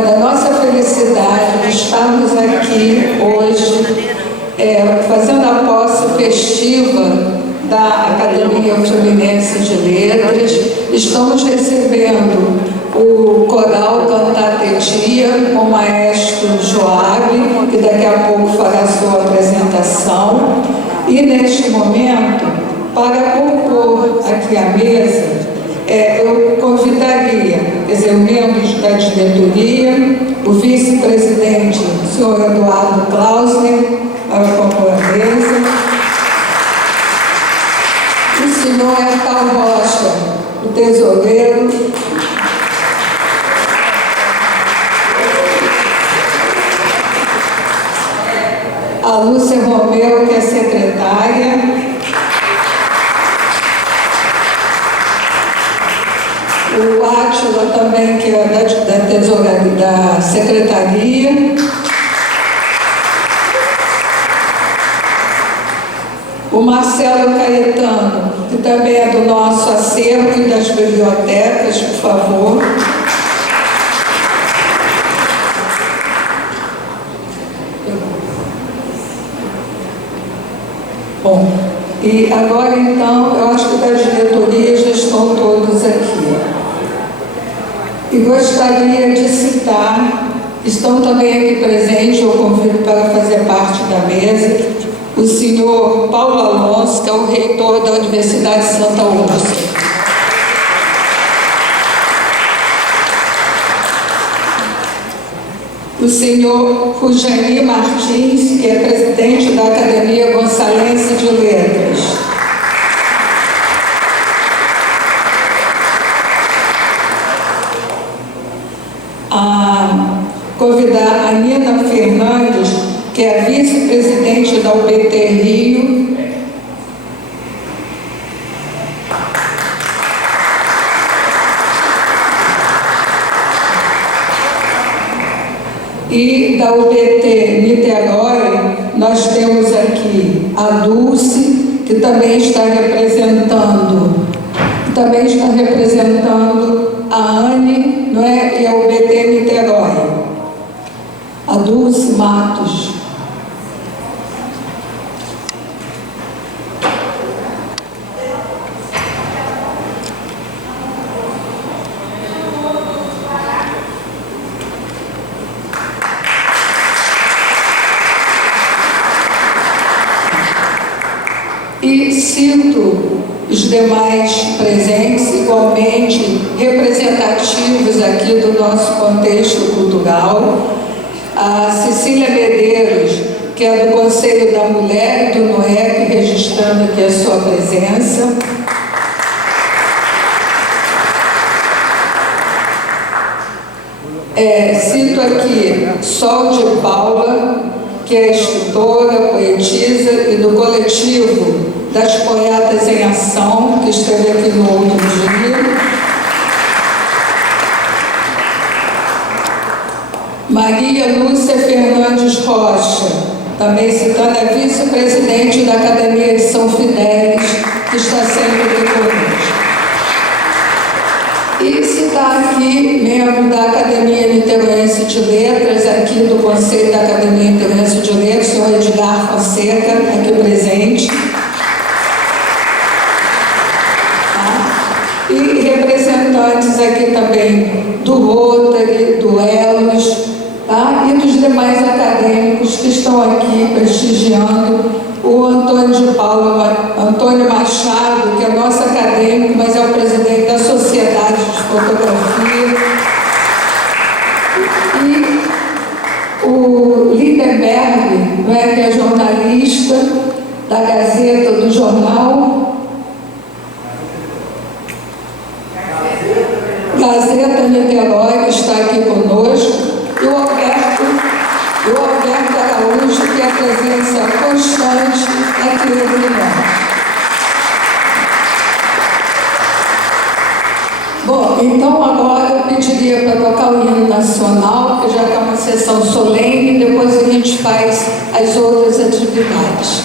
da nossa felicidade de estarmos aqui hoje, fazendo a posse festiva da Academia Fluminense de Letras. Estamos recebendo o coral Cantatetia, com o maestro Joab, que daqui a pouco fará sua apresentação. E neste momento, para compor aqui a mesa, eu convidaria, os membros da diretoria, o vice-presidente, o senhor Eduardo Klausner, para compor a mesa, o senhor Hertal Rocha, o tesoureiro, a Lúcia Romeu, que é secretária, o Átila também, que é da tesouraria, da secretaria, o Marcelo Caetano, que também é do nosso acervo e das bibliotecas, por favor. Bom, e agora então, eu acho que da diretoria já estão todos aqui. E gostaria de citar, estão também aqui presentes, eu convido para fazer parte da mesa, o senhor Paulo Alonso, que é o reitor da Universidade de Santa Úrsula. O senhor Rujani Martins, que é presidente da Academia Gonçalense de Letras. Convidar a Nina Fernandes, que é a vice-presidente da UBT Rio. E da UBT Niterói, nós temos aqui a Dulce, que também está representando a Anne, não é? E a UBT Niterói. A Dulce Matos. E cito os demais presentes, igualmente representativos aqui do nosso contexto cultural. A Cecília Medeiros, que é do Conselho da Mulher e do NOEC, registrando aqui a sua presença. Cito aqui Sol de Paula, que é escritora, poetisa e do coletivo das Poetas em Ação, que esteve aqui no outro dia. Maria Lúcia Fernandes Rocha, também citando a vice-presidente da Academia de São Fidélis, que está sempre aqui conosco. E citar aqui, membro da Academia Niteroense de Letras, aqui do Conselho da Academia Niteroense de Letras, o senhor Edgar Fonseca, aqui presente. E representantes aqui também do Rotary, do Elos, e dos demais acadêmicos que estão aqui prestigiando o Antônio Machado, que é nosso acadêmico, mas é o presidente da Sociedade de Fotografia, e o Lindenberg, que é jornalista da Gazeta do Jornal, Gazeta Niterói, que está aqui conosco, e o Alberto Araújo, que é a presença constante aqui entre nós. Bom, então agora eu pediria para tocar o hino nacional, que já está uma sessão solene, e depois a gente faz as outras atividades.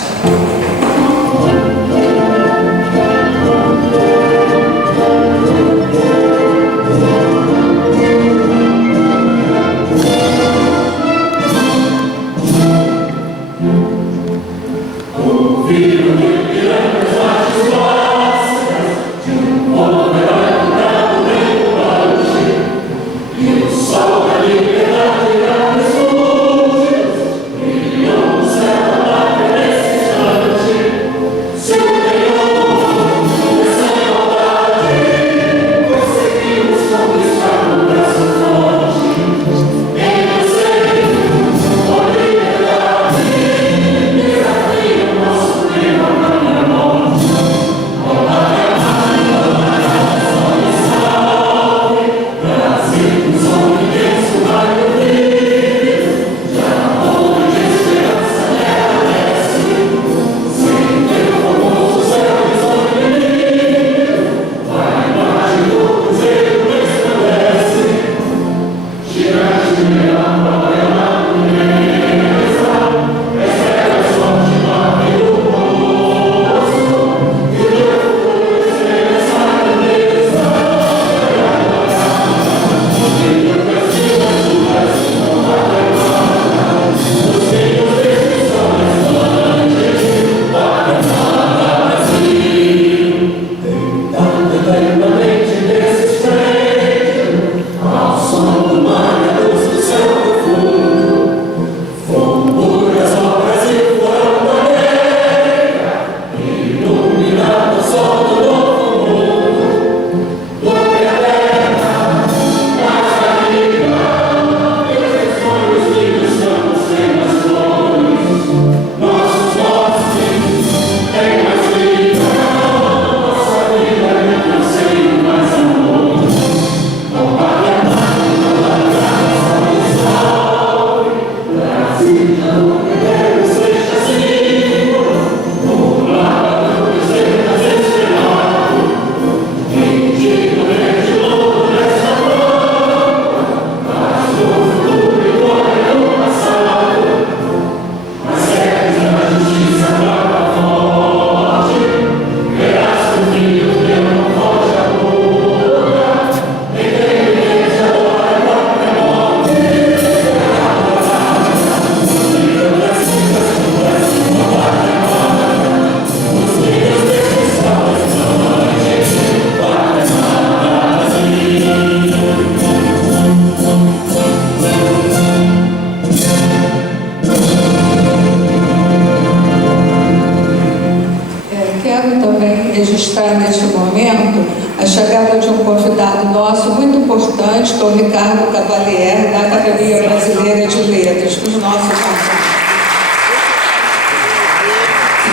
registrar neste momento a chegada de um convidado nosso muito importante, que é o Ricardo Cavalier, da Academia Brasileira de Letras, dos nossos convidados.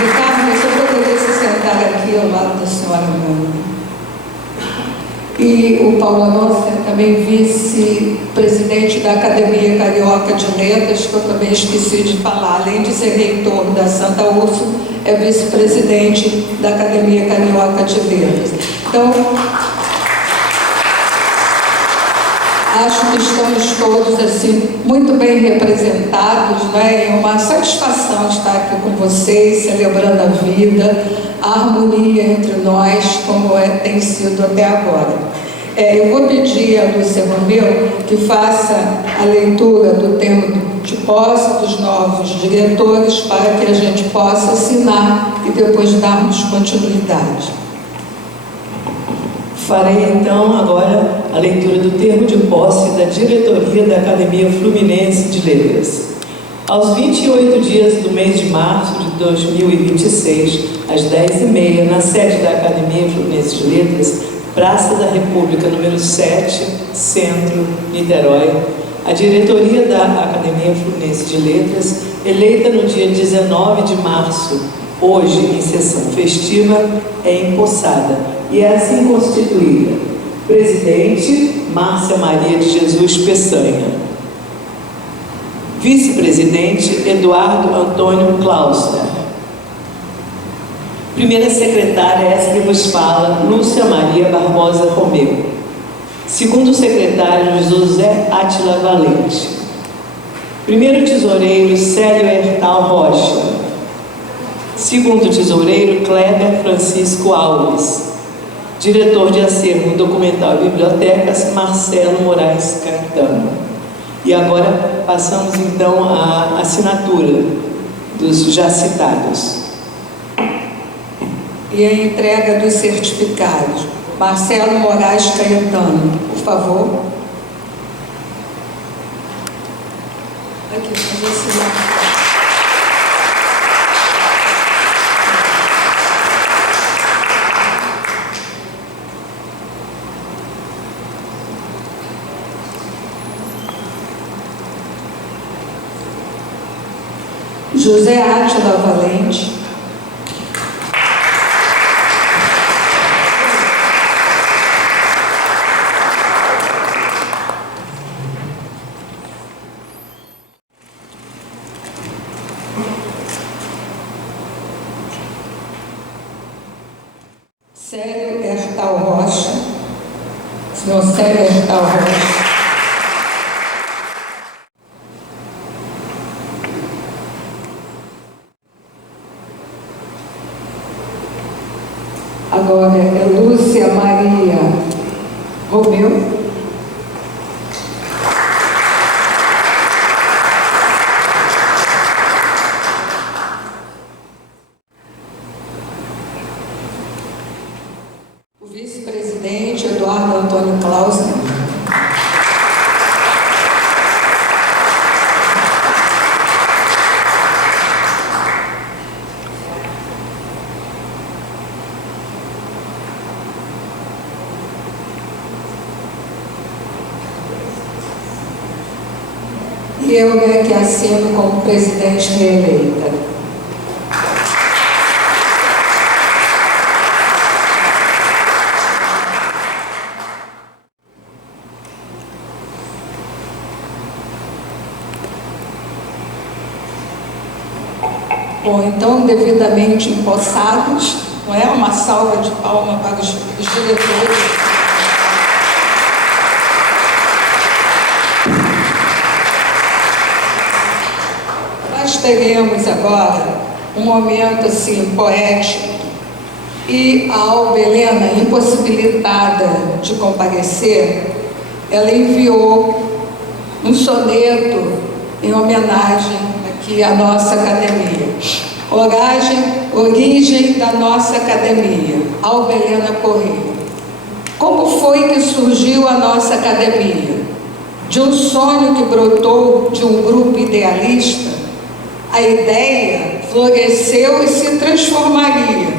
Ricardo, você poderia se sentar aqui ao lado da senhora Mona. E o Paulo Alonso é também vice-presidente da Academia Carioca de Letras, que eu também esqueci de falar, além de ser reitor da Santa Úrsula, é vice-presidente da Academia Carioca de Letras. Então, acho que estamos todos assim, muito bem representados, né? É uma satisfação estar aqui com vocês, celebrando a vida, a harmonia entre nós, como tem sido até agora. Eu vou pedir a Lúcia Romeu que faça a leitura do termo de posse dos novos diretores para que a gente possa assinar e depois darmos continuidade. Farei então agora a leitura do termo de posse da diretoria da Academia Fluminense de Letras. Aos 28 dias do mês de março de 2026, às 10h30, na sede da Academia Fluminense de Letras, Praça da República, número 7, Centro, Niterói, a diretoria da Academia Fluminense de Letras, eleita no dia 19 de março, hoje em sessão festiva, é empossada e é assim constituída. Presidente, Márcia Maria de Jesus Peçanha. Vice-presidente, Eduardo Antônio Klausner. Primeira secretária, essa que vos fala, Lúcia Maria Barbosa Romeu. Segundo secretário, José Átila Valente. Primeiro tesoureiro, Célio Hertal Rocha. Segundo tesoureiro, Kleber Francisco Alves. Diretor de acervo documental e bibliotecas, Marcelo Moraes Caetano. E agora passamos então à assinatura dos já citados. e a entrega dos certificados. Marcelo Moraes Caetano, por favor. Aqui, pode assinar. José Átila Valente. Célio Hertal Rocha. Senhor Célio Hertal Rocha. Agora é Lúcia Maria Romeu. O vice-presidente Eduardo Antônio Clausen. E eu que assino como presidente reeleita. Bom, então, devidamente empossados, não é? Uma salva de palmas para os diretores. Nós teremos agora um momento assim poético e a Alba Helena, impossibilitada de comparecer, ela enviou um soneto em homenagem aqui à nossa academia. Origem da nossa academia, Alba Helena Corrêa. Como foi que surgiu a nossa academia? De um sonho que brotou de um grupo idealista, a ideia floresceu e se transformaria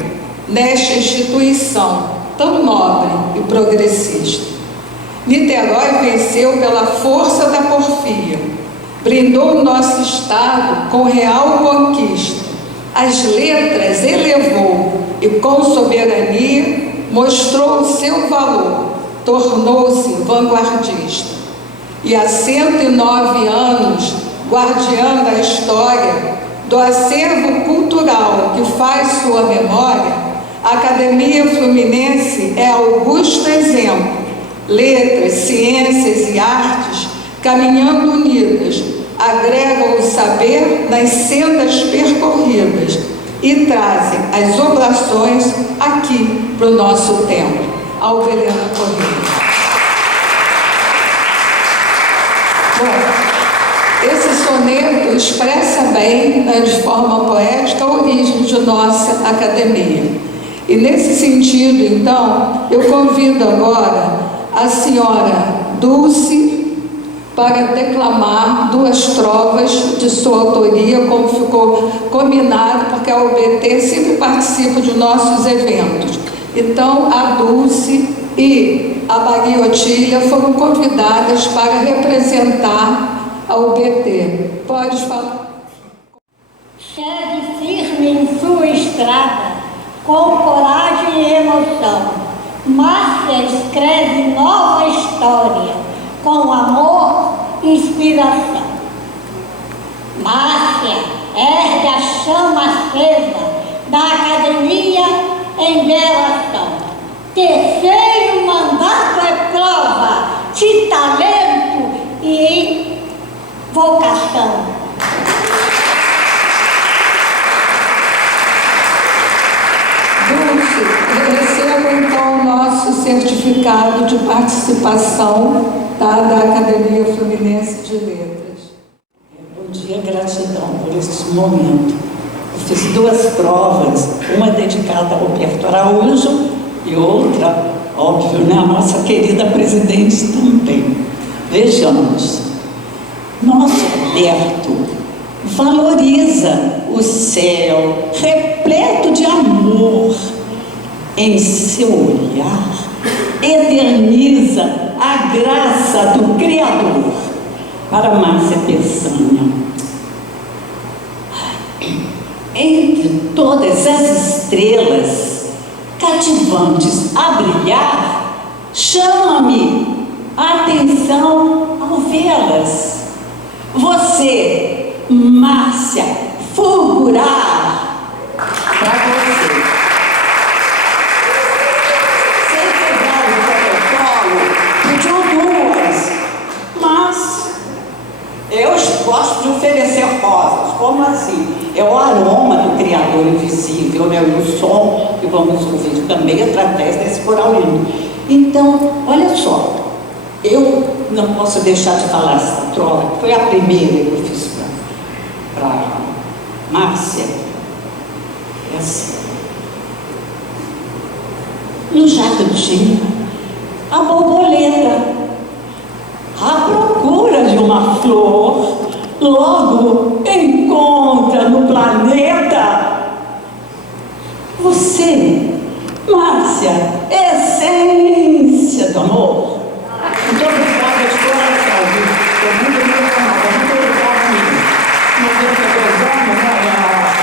nesta instituição tão nobre e progressista. Niterói venceu pela força da porfia, brindou o nosso Estado com real conquista, as letras elevou e com soberania mostrou o seu valor, tornou-se vanguardista. E há 109 anos, guardiã da história, do acervo cultural que faz sua memória, a Academia Fluminense é augusto exemplo. Letras, ciências e artes, caminhando unidas, agregam o saber nas sendas percorridas e trazem as oblações aqui para o nosso templo. Alba Helena Corrêa. Bom, esse soneto expressa bem, né, de forma poética, a origem de nossa academia. E nesse sentido, então, eu convido agora a senhora Dulce para declamar 2 trovas de sua autoria, como ficou combinado, porque a UBT sempre participa de nossos eventos. Então, a Dulce e a Maria Otília foram convidadas para representar a UBT. Pode falar. Segue firme em sua estrada, com coragem e emoção. Márcia escreve nova história, com amor e inspiração. Márcia ergue a chama acesa da academia em delação. Terceiro mandato é prova de talento e vocação. Dulce, receba então o nosso certificado de participação, tá, da Academia Fluminense de Letras. Bom dia, gratidão por este momento. Eu fiz 2 provas, uma dedicada deputada Roberto Araújo e outra, óbvio, né, a nossa querida presidente também. Vejamos, nosso Roberto valoriza o céu repleto de amor. Em seu olhar, eterniza a graça do Criador. Para Márcia Peçanha, entre todas as estrelas cativantes a brilhar, chama-me a atenção ao vê-las. Você, Márcia, fulgurar para você. Sem quebrar o protocolo, pediu duas, mas eu gosto de oferecer rosas. Como assim? É o aroma do Criador invisível, né? E o som que vamos ouvir também através desse coral lindo. Então, olha só, eu não posso deixar de falar essa troca, que foi a primeira que eu fiz para Márcia. É assim. No jardim, a borboleta, à procura de uma flor, logo encontra no planeta você, Márcia, essência do amor. Muito obrigada de coração, viu? Estou muito emocionada, muito obrigada mesmo. 92 anos,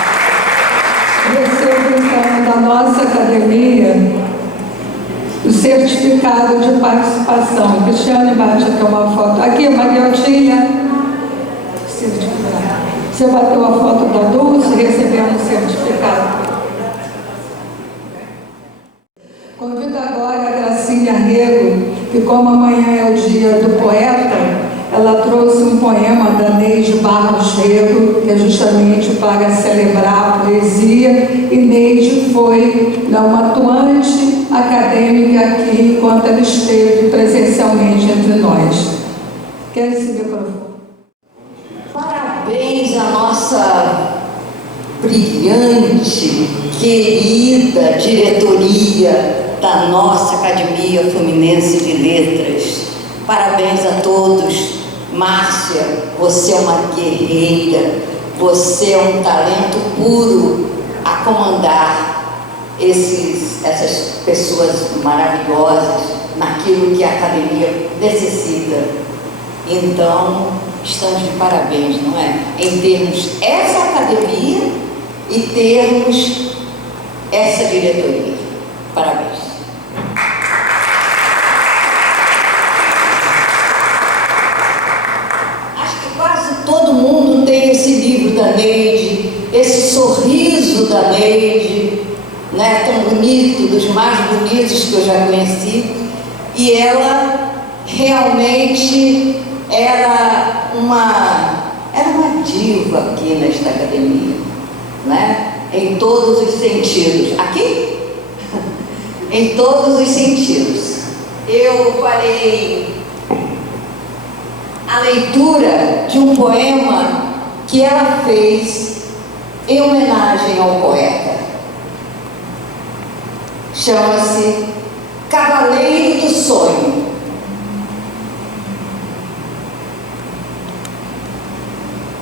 Recebo então da nossa academia o certificado de participação. Cristiane, bate aqui uma foto. Aqui, Mariotinha. Você bateu a foto da Dulce, recebendo o certificado. Convido agora a Gracinha Rego, que como amanhã é o dia do poeta, ela trouxe um poema da Neide Barros Rego, que é justamente para celebrar a poesia, e Neide foi uma atuante acadêmica aqui, enquanto ela esteve presencialmente entre nós. Quer esse microfone? Parabéns à nossa brilhante, querida diretoria da nossa Academia Fluminense de Letras. Parabéns a todos. Márcia, você é uma guerreira, você é um talento puro a comandar essas pessoas maravilhosas naquilo que a academia necessita. Então, estamos de parabéns, não é? Em termos essa academia e termos essa diretoria. Parabéns. Acho que quase todo mundo tem esse livro da Neide, esse sorriso da Neide, né? Tão bonito, dos mais bonitos que eu já conheci. E ela realmente era uma diva aqui nesta academia, né? Em todos os sentidos. Aqui? Em todos os sentidos. Eu farei a leitura de um poema que ela fez em homenagem ao poeta. Chama-se Cavaleiro do Sonho.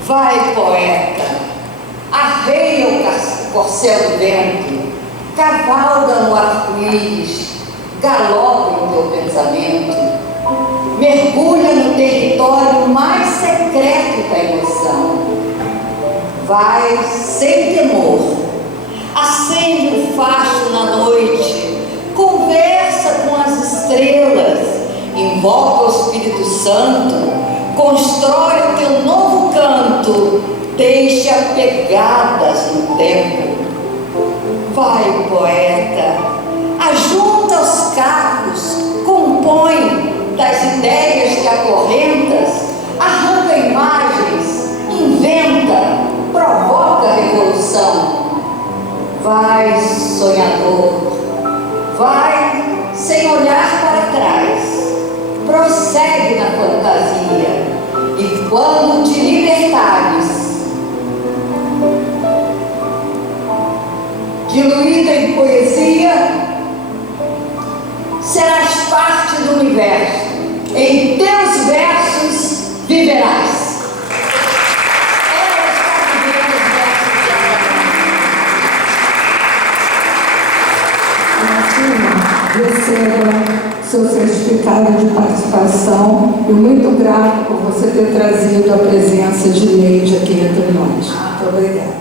Vai, poeta, arreia o corcel do vento, cavalga no arco-íris, galopa em teu pensamento, mergulha no território mais secreto da emoção. Vai sem temor, acende o facho na noite, conversa com as estrelas, invoca o Espírito Santo, constrói o teu novo canto, deixa pegadas no tempo. Vai, poeta, ajunta os cacos, compõe das ideias que acorrentas, arranca imagens, inventa, provoca revolução. Vai, sonhador, vai sem olhar para trás, prossegue na fantasia, e quando te libertares, diluída em poesia, serás parte do universo. Em teus versos viverás. Ela está vivendo os versos de Receba seu certificado de participação e muito grato por você ter trazido a presença de Neide aqui entre nós. Muito obrigada.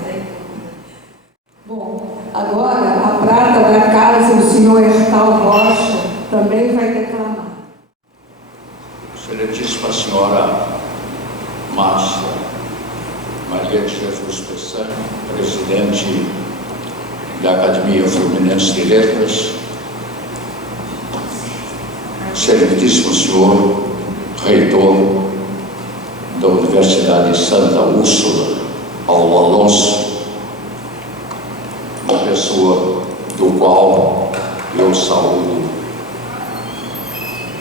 Bom, agora a prata da casa, o senhor Hertal Rocha, também vai declamar. Excelentíssima Senhora Márcia Maria de Jesus Peçanha, presidente da Academia Fluminense de Letras, excelentíssimo senhor reitor da Universidade Santa Úrsula, Paulo Alonso, uma pessoa do qual eu saúdo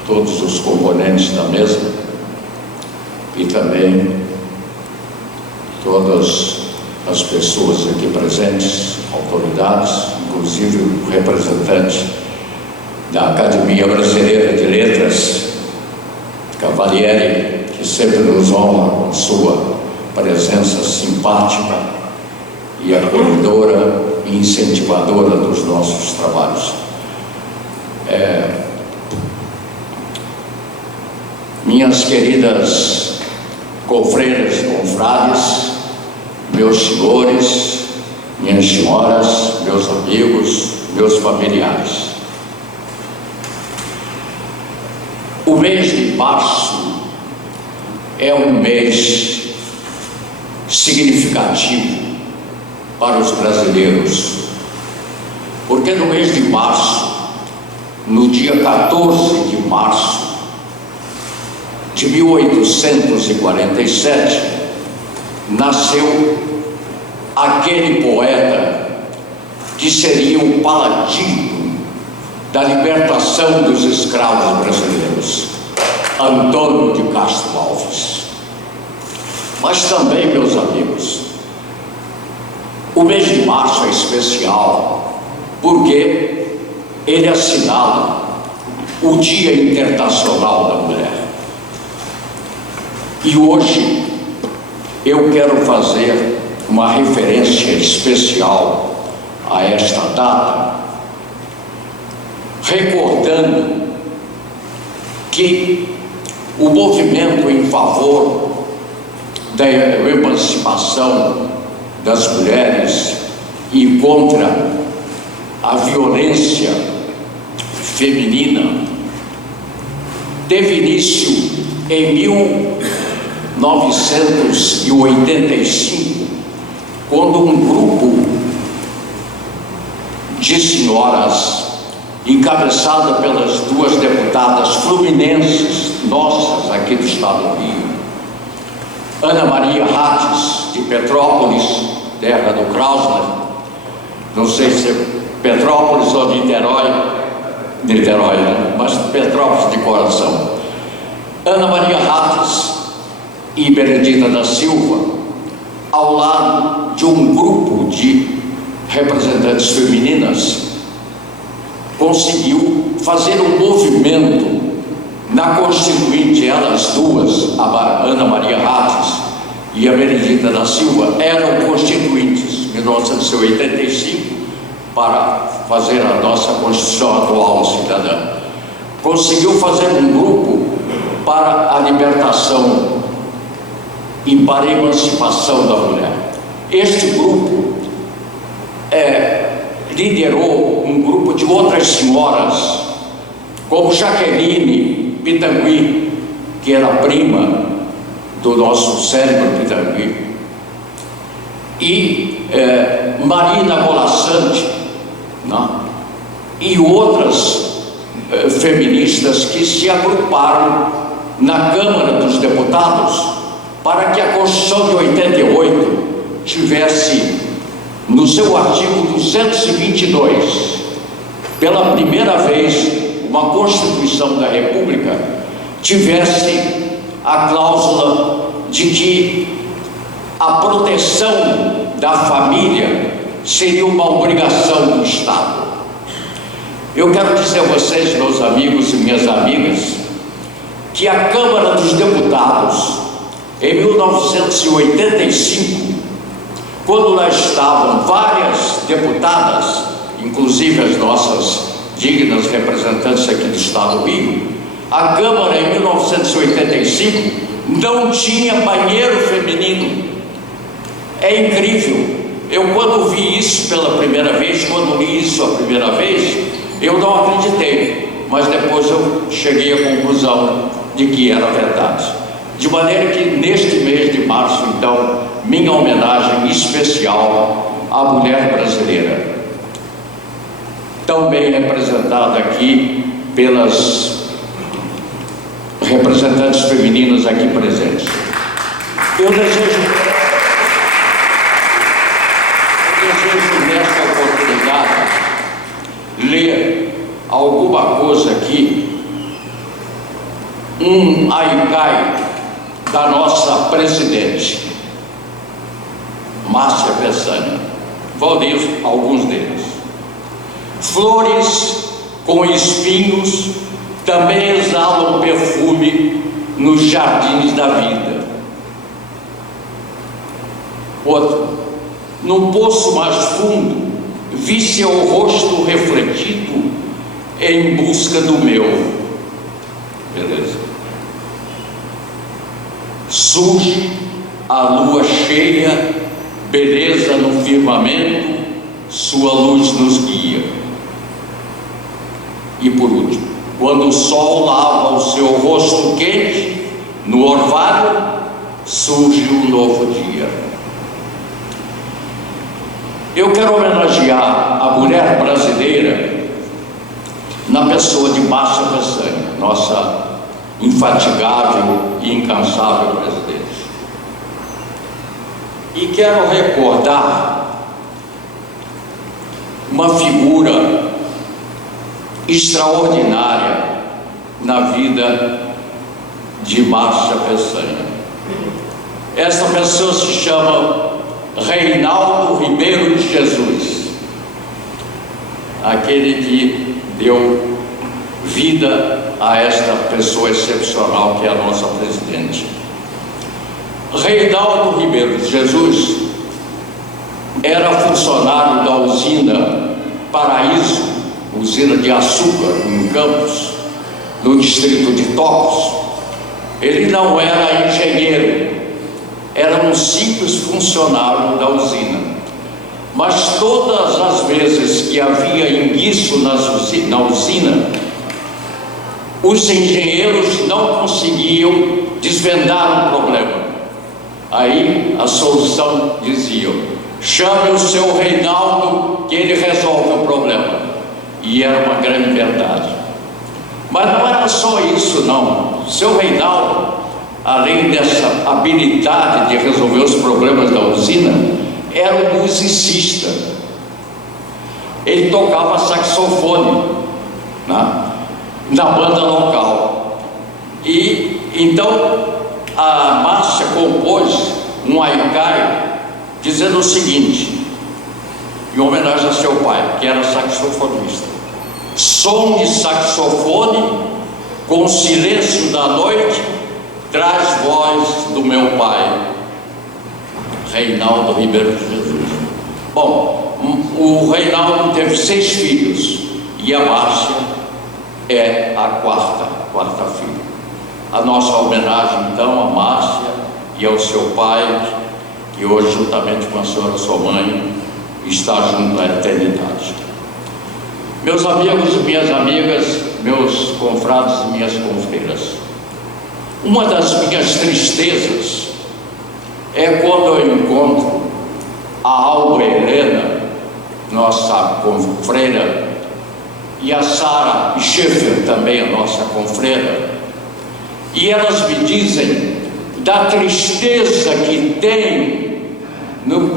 todos os componentes da mesa e também todas as pessoas aqui presentes, autoridades, inclusive o representante da Academia Brasileira de Letras, Cavalieri, que sempre nos honra com sua presença simpática e acolhedora e incentivadora dos nossos trabalhos. Minhas queridas confreiras e confrades, meus senhores, minhas senhoras, meus amigos, meus familiares. O mês de março é um mês significativo para os brasileiros, porque no mês de março, no dia 14 de março de 1847, nasceu aquele poeta que seria o paladino da libertação dos escravos brasileiros, Antônio de Castro Alves. Mas também, meus amigos, o mês de março é especial porque ele assinala o Dia Internacional da Mulher. E hoje eu quero fazer uma referência especial a esta data, recordando que o movimento em favor da emancipação das mulheres e contra a violência feminina teve início em 1985, quando um grupo de senhoras, encabeçada pelas duas deputadas fluminenses nossas aqui do estado do Rio, Ana Maria Rates, de Petrópolis, terra do Krausner, não sei se é Petrópolis ou Niterói, né? Mas Petrópolis de coração. Ana Maria Rates e Benedita da Silva, ao lado de um grupo de representantes femininas, conseguiu fazer um movimento na Constituinte. Elas duas, a Ana Maria Rates e a Benedita da Silva, eram constituintes em 1985 para fazer a nossa Constituição atual cidadã. Conseguiu fazer um grupo para a libertação e para a emancipação da mulher. Este grupo liderou um grupo de outras senhoras, como Jaqueline Pitangui, que era prima do nosso cérebro Pitangui, e Marina Colassante, né? E outras feministas que se agruparam na Câmara dos Deputados para que a Constituição de 88 tivesse no seu artigo 222, pela primeira vez, uma Constituição da República tivesse a cláusula de que a proteção da família seria uma obrigação do Estado. Eu quero dizer a vocês, meus amigos e minhas amigas, que a Câmara dos Deputados, em 1985, quando lá estavam várias deputadas, inclusive as nossas dignas representantes aqui do Estado do Rio, a Câmara, em 1985, não tinha banheiro feminino. É incrível. Eu, quando vi isso pela primeira vez, quando li isso a primeira vez, eu não acreditei, mas depois eu cheguei à conclusão de que era verdade. De maneira que neste mês de março, então, minha homenagem especial à mulher brasileira, também representada aqui pelas representantes femininas aqui presentes. Eu desejo nesta oportunidade ler alguma coisa aqui, um haikai da nossa presidente, Márcia Pessânia. Vou ler alguns deles. Flores com espinhos também exalam perfume nos jardins da vida. Outro. No poço mais fundo, vi seu rosto refletido em busca do meu. Beleza. Surge a lua cheia, beleza no firmamento, sua luz nos guia. E por último, quando o sol lava o seu rosto quente, no orvalho surge um novo dia. Eu quero homenagear a mulher brasileira na pessoa de Márcia Pessânia, nossa infatigável e incansável presidente. E quero recordar uma figura extraordinária na vida de Márcia Pessânia. Essa pessoa se chama Reinaldo Ribeiro de Jesus, aquele que deu vida a esta pessoa excepcional que é a nossa presidente. Reinaldo Ribeiro de Jesus era funcionário da usina Paraíso, usina de açúcar em Campos, no distrito de Tocos. Ele não era engenheiro, era um simples funcionário da usina. Mas todas as vezes que havia enguiço na usina, os engenheiros não conseguiam desvendar o problema. Aí a solução diziam: chame o seu Reinaldo que ele resolve o problema. E era uma grande verdade. Mas não era só isso não. O seu Reinaldo, além dessa habilidade de resolver os problemas da usina, era um musicista. Ele tocava saxofone na banda local. E então a Márcia compôs um haikai dizendo o seguinte, em homenagem a seu pai, que era saxofonista: som de saxofone com silêncio da noite traz voz do meu pai, Reinaldo Ribeiro de Jesus. Bom, o Reinaldo teve 6 filhos e a Márcia é a quarta filha. A nossa homenagem então a Márcia e ao seu pai, que hoje, juntamente com a senhora sua mãe, está junto à eternidade. Meus amigos e minhas amigas, meus confrades e minhas confreiras, uma das minhas tristezas é quando eu encontro a Alba Helena, nossa confreira, e a Sara Schaefer, também a nossa confreira, e elas me dizem da tristeza que tem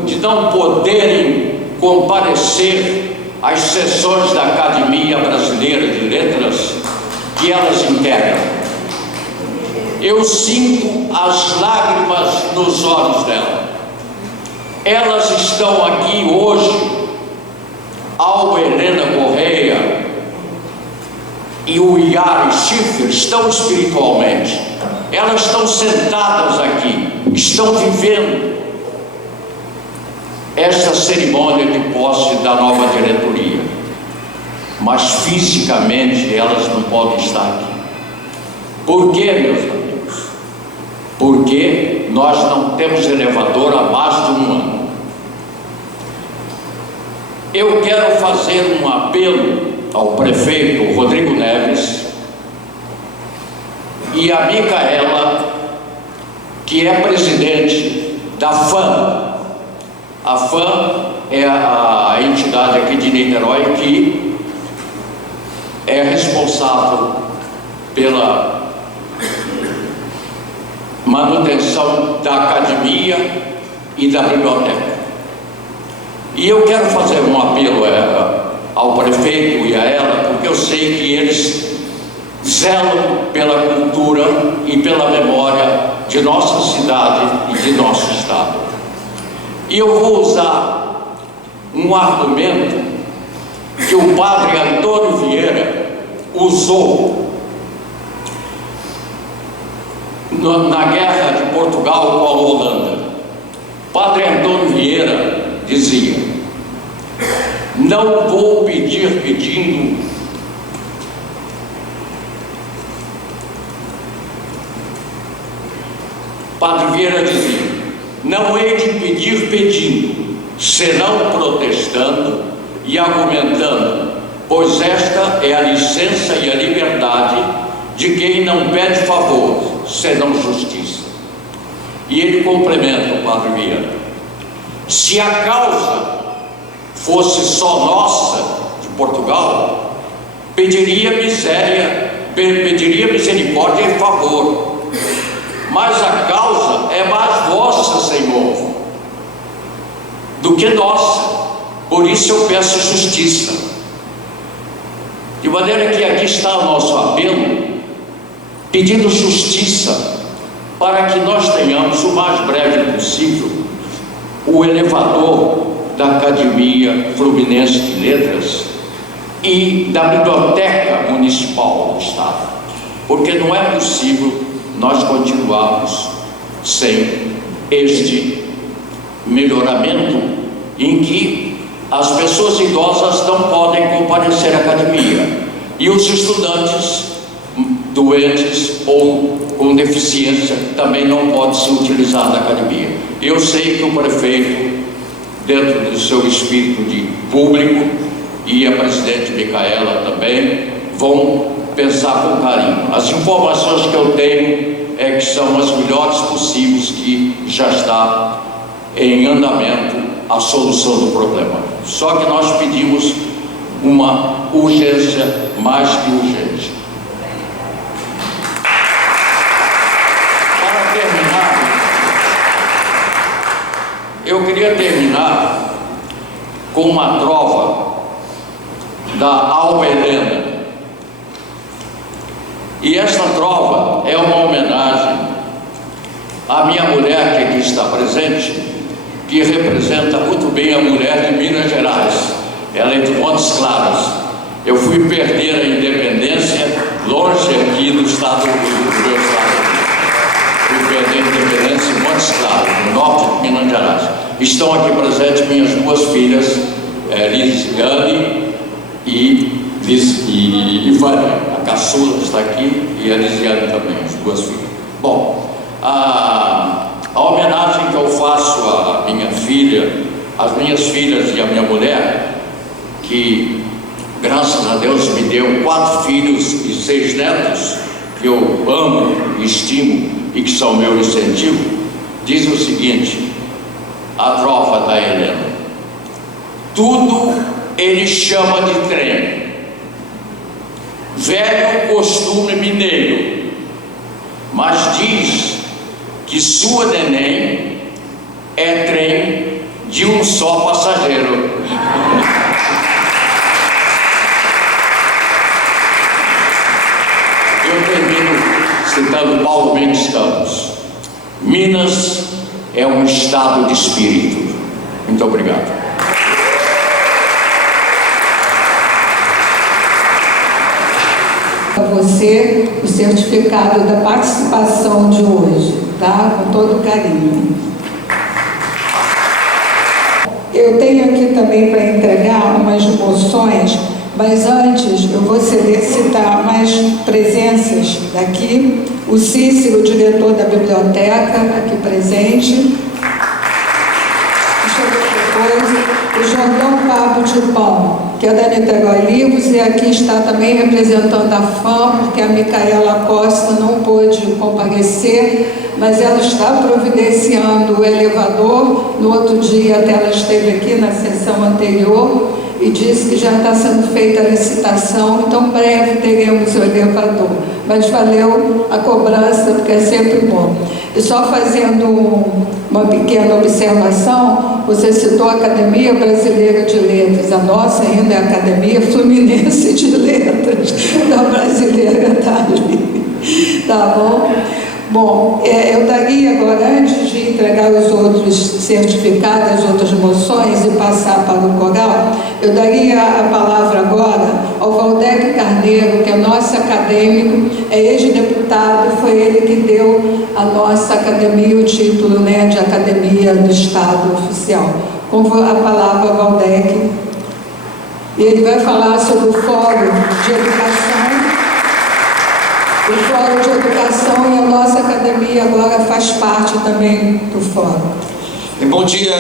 de não poderem comparecer às sessões da Academia Brasileira de Letras que elas integram. Eu sinto as lágrimas nos olhos dela. Elas estão aqui hoje Alba Helena Correia e o Yari Schiffer estão espiritualmente. Elas estão sentadas aqui, estão vivendo esta cerimônia de posse da nova diretoria, mas fisicamente elas não podem estar aqui. Por quê, meus amigos? Porque nós não temos elevador há mais de um ano. Eu quero fazer um apelo ao prefeito Rodrigo Neves e a Micaela, que é presidente da FAM. A FAM é a entidade aqui de Niterói que é responsável pela manutenção da academia e da biblioteca. E eu quero fazer um apelo ao prefeito e a ela, porque eu sei que eles zelam pela cultura e pela memória de nossa cidade e de nosso estado. E eu vou usar um argumento que o padre Antônio Vieira usou na guerra de Portugal com a Holanda. Padre Antônio Vieira dizia: não vou pedir pedindo Padre Vieira dizia: não hei de pedir pedindo, senão protestando e argumentando, pois esta é a licença e a liberdade de quem não pede favor, senão justiça. E ele complementa o Padre Vieira: se a causa fosse só nossa, de Portugal, pediria misericórdia e favor. Mas a causa é mais vossa, Senhor, do que nossa. Por isso eu peço justiça. De maneira que aqui está o nosso apelo, pedindo justiça, para que nós tenhamos o mais breve possível o elevador da Academia Fluminense de Letras e da Biblioteca Municipal do Estado, porque não é possível nós continuarmos sem este melhoramento em que as pessoas idosas não podem comparecer à academia e os estudantes doentes ou com deficiência também não podem se utilizar da academia. Eu sei que o prefeito, dentro do seu espírito de público, e a presidente Micaela também, vão pensar com carinho. As informações que eu tenho é que são as melhores possíveis, que já está em andamento a solução do problema. Só que nós pedimos uma urgência mais que urgente. Para terminar, eu queria terminar com uma trova da Alba Helena. E esta trova é uma homenagem à minha mulher, que aqui está presente, que representa muito bem a mulher de Minas Gerais. Ela é de Montes Claros. Eu fui perder a independência longe aqui do estado do meu estado. Fui perder a independência em Montes Claros, no norte de Minas Gerais. Estão aqui presentes minhas duas filhas, Lisiane e Ivânia. A caçula está aqui e a Lisiane também, as duas filhas. Bom, a homenagem que eu faço à minha filha, às minhas filhas e à minha mulher, que graças a Deus me deu 4 filhos e 6 netos, que eu amo, estimo e que são meu incentivo, diz o seguinte, a trova da Helena: tudo ele chama de trem, velho costume mineiro, mas diz que sua neném é trem de um só passageiro. Eu termino citando Paulo Mendes Campos: Minas é um estado de espírito. Muito obrigado. você o certificado da participação de hoje, tá? Com todo carinho. Eu tenho aqui também para entregar umas moções, mas antes eu vou citar mais presenças daqui. O Cícero, diretor da biblioteca, aqui presente. Deixa eu ver depois. O Jordão Pablo de Pão, que é da Niterói Livros, e aqui está também representando a FAM, porque a Micaela Costa não pôde comparecer, mas ela está providenciando o elevador. No outro dia até ela esteve aqui na sessão anterior e disse que já está sendo feita a licitação, então breve teremos o elevador. Mas valeu a cobrança, porque é sempre bom. E só fazendo uma pequena observação, você citou a Academia Brasileira de Letras, a nossa ainda é a Academia Fluminense de Letras, da brasileira está ali, tá bom? Bom, eu daria agora, antes de entregar os outros certificados, as outras moções e passar para o coral, eu daria a palavra agora ao Valdec Carneiro, que é nosso acadêmico, é ex-deputado, foi ele que deu à nossa academia o título, né, de Academia do Estado Oficial. Com a palavra, Valdec, e ele vai falar sobre o Fórum de Educação. O Fórum de Educação, e a nossa academia agora faz parte também do Fórum. Bom dia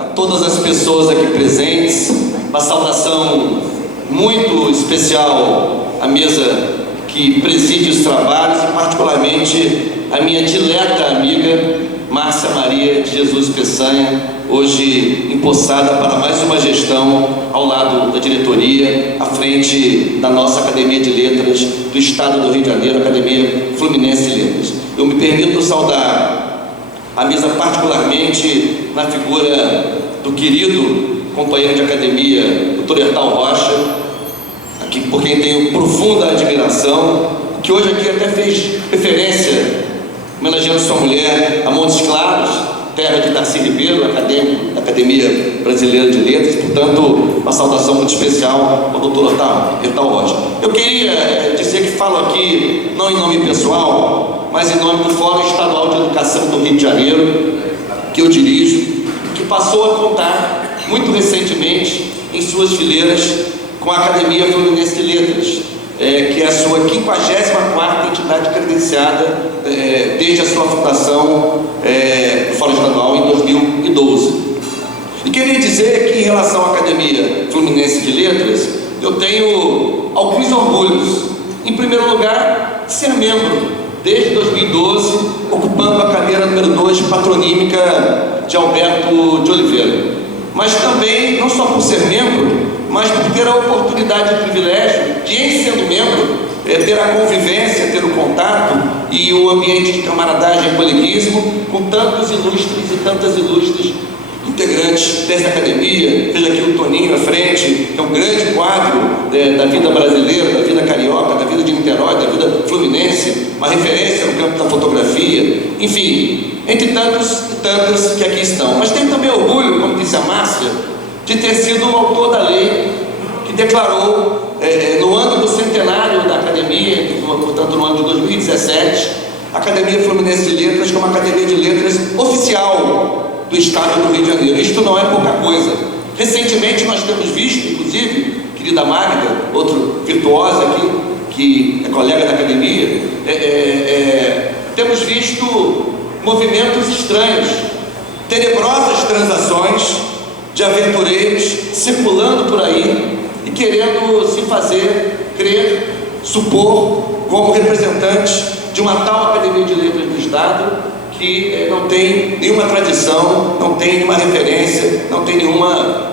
a todas as pessoas aqui presentes. Uma saudação muito especial à mesa que preside os trabalhos e particularmente a minha dileta amiga Márcia Maria de Jesus Peçanha, hoje empossada para mais uma gestão ao lado da diretoria, à frente da nossa Academia de Letras do Estado do Rio de Janeiro, Academia Fluminense de Letras. Eu me permito saudar a mesa particularmente na figura do querido companheiro de academia, Dr. Hertal Rocha, aqui por quem tenho profunda admiração, que hoje aqui até fez referência, homenageando sua mulher, a Montes Claros, terra de Darcy Ribeiro, acadêmico da Academia Brasileira de Letras. Portanto, uma saudação muito especial ao Dr. Hertal Rocha. Eu queria dizer que falo aqui, não em nome pessoal, mas em nome do Fórum Estadual de Educação do Rio de Janeiro, que eu dirijo, que passou a contar, muito recentemente, em suas fileiras, com a Academia Fluminense de Letras, que é a sua 54ª entidade credenciada desde a sua fundação do Fórum Estadual em 2012. E queria dizer que, em relação à Academia Fluminense de Letras, eu tenho alguns orgulhos. Em primeiro lugar, ser membro, desde 2012, ocupando a cadeira número 2 patronímica de Alberto de Oliveira. Mas também, não só por ser membro, mas por ter a oportunidade e o privilégio de, em sendo membro, ter a convivência, ter o contato e o ambiente de camaradagem e coleguismo com tantos ilustres e tantas ilustres integrantes dessa academia. Veja aqui o Toninho à frente, que é um grande quadro da vida brasileira, da vida carioca, da vida de Niterói, da vida fluminense, uma referência no campo da fotografia, enfim, entre tantos e tantas que aqui estão. Mas tenho também orgulho, como disse a Márcia, de ter sido o autor da lei que declarou, no ano do centenário da academia, portanto no ano de 2017, a Academia Fluminense de Letras como Academia de Letras oficial do Estado do Rio de Janeiro. Isto não é pouca coisa. Recentemente nós temos visto, inclusive, querida Magda, outro virtuosa aqui, que é colega da academia, temos visto movimentos estranhos, tenebrosas transações de aventureiros circulando por aí e querendo se fazer crer, supor como representantes de uma tal Academia de Letras do Estado que não tem nenhuma tradição, não tem nenhuma referência, não tem nenhuma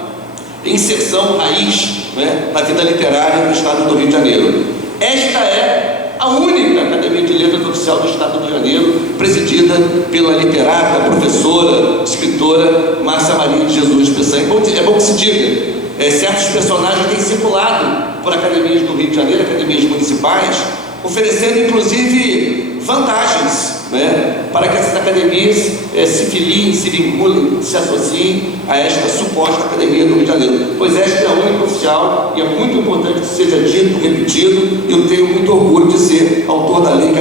inserção raiz, né, na vida literária do Estado do Rio de Janeiro. Esta é a única Academia de Letras oficial do Estado do Rio de Janeiro, presidida pela literata, professora, escritora Márcia Maria de Jesus Peçanha. É bom que se diga, certos personagens têm circulado por academias do Rio de Janeiro, academias municipais, oferecendo inclusive vantagens, né, para que essas academias se filiem, se vinculem, se associem a esta suposta Academia do Rio de Janeiro, pois esta é a única oficial e é muito importante que seja dito, repetido, e eu tenho muito orgulho de ser autor da lei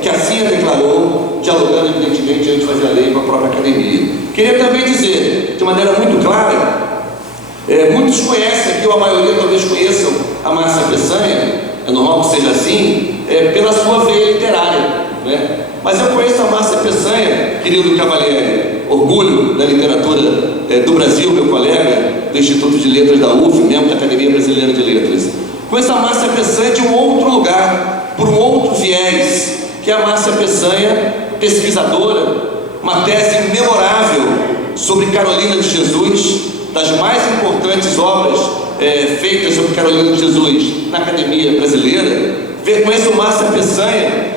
que assim a declarou, dialogando evidentemente antes de fazer a lei com a própria academia. Queria também dizer, de maneira muito clara, muitos conhecem aqui, ou a maioria talvez conheçam, a Márcia Peçanha, é normal que seja assim, pela sua veia literária, né? Mas eu conheço a Márcia Peçanha, querido Cavalieri, orgulho da literatura do Brasil, meu colega do Instituto de Letras da UF, membro da Academia Brasileira de Letras. Conheço a Márcia Peçanha de um outro lugar, por um outro viés, que é a Márcia Peçanha, pesquisadora, uma tese memorável sobre Carolina de Jesus, das mais importantes obras feitas sobre Carolina de Jesus na Academia Brasileira. Conheço Márcia Peçanha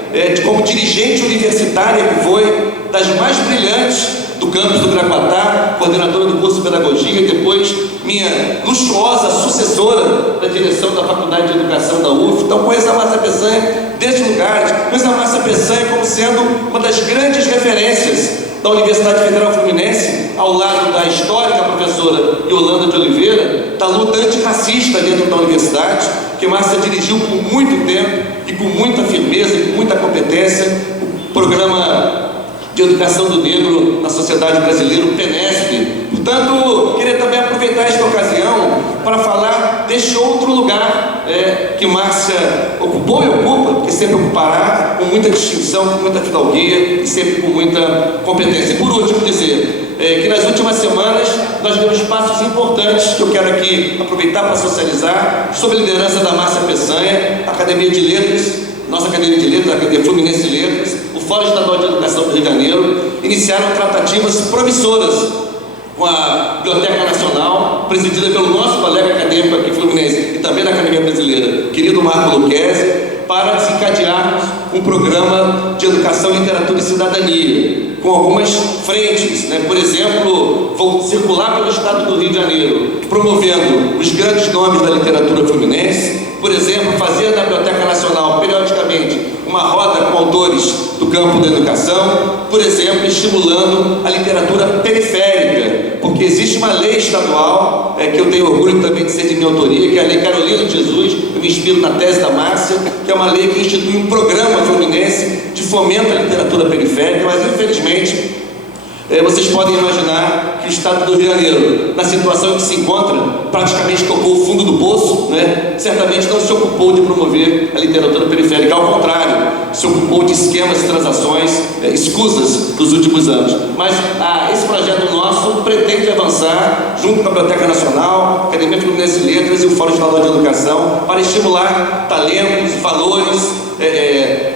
como dirigente universitária que foi, das mais brilhantes do campus do Gravatá, coordenadora do curso de Pedagogia, e depois minha luxuosa sucessora da direção da Faculdade de Educação da UF. Então conheço a Márcia Peçanha desses lugares, conheço a Márcia Peçanha como sendo uma das grandes referências da Universidade Federal Fluminense, ao lado da histórica professora Yolanda de Oliveira, da luta antirracista dentro da universidade, que Márcia dirigiu por muito tempo e com muita firmeza e com muita competência o programa de educação do negro na sociedade brasileira, o PENESP. Portanto, queria também aproveitar esta ocasião para falar deste outro lugar que Márcia ocupou e ocupa, porque sempre ocupará, com muita distinção, com muita fidalguia e sempre com muita competência. E por último dizer que nas últimas semanas nós demos passos importantes que eu quero aqui aproveitar para socializar, sob a liderança da Márcia Peçanha, Academia de Letras, nossa Academia de Letras, a Academia Fluminense de Letras, o Fórum Estadual de Educação do Rio de Janeiro, iniciaram tratativas promissoras com a Biblioteca Nacional, presidida pelo nosso colega acadêmico aqui fluminense e também da Academia Brasileira, querido Marco Lucchesi, para desencadearmos um programa de educação, literatura e cidadania, com algumas frentes, né? Por exemplo, vou circular pelo estado do Rio de Janeiro, promovendo os grandes nomes da literatura fluminense. Por exemplo, fazer na Biblioteca Nacional, periodicamente, uma roda com autores do campo da educação. Por exemplo, estimulando a literatura periférica, porque existe uma lei estadual, que eu tenho orgulho também de ser de minha autoria, que é a Lei Carolina de Jesus, eu me inspiro na tese da Márcia, que é uma lei que institui um programa fluminense de fomento à literatura periférica, mas infelizmente vocês podem imaginar que o estado do Rio de Janeiro, na situação em que se encontra, praticamente tocou o fundo do poço, né? Certamente não se ocupou de promover a literatura periférica, ao contrário, se ocupou de esquemas e transações escusas dos últimos anos. Mas esse projeto nosso pretende avançar junto com a Biblioteca Nacional, a Academia Fluminense de Letras e o Fórum Estadual de Educação, para estimular talentos, valores,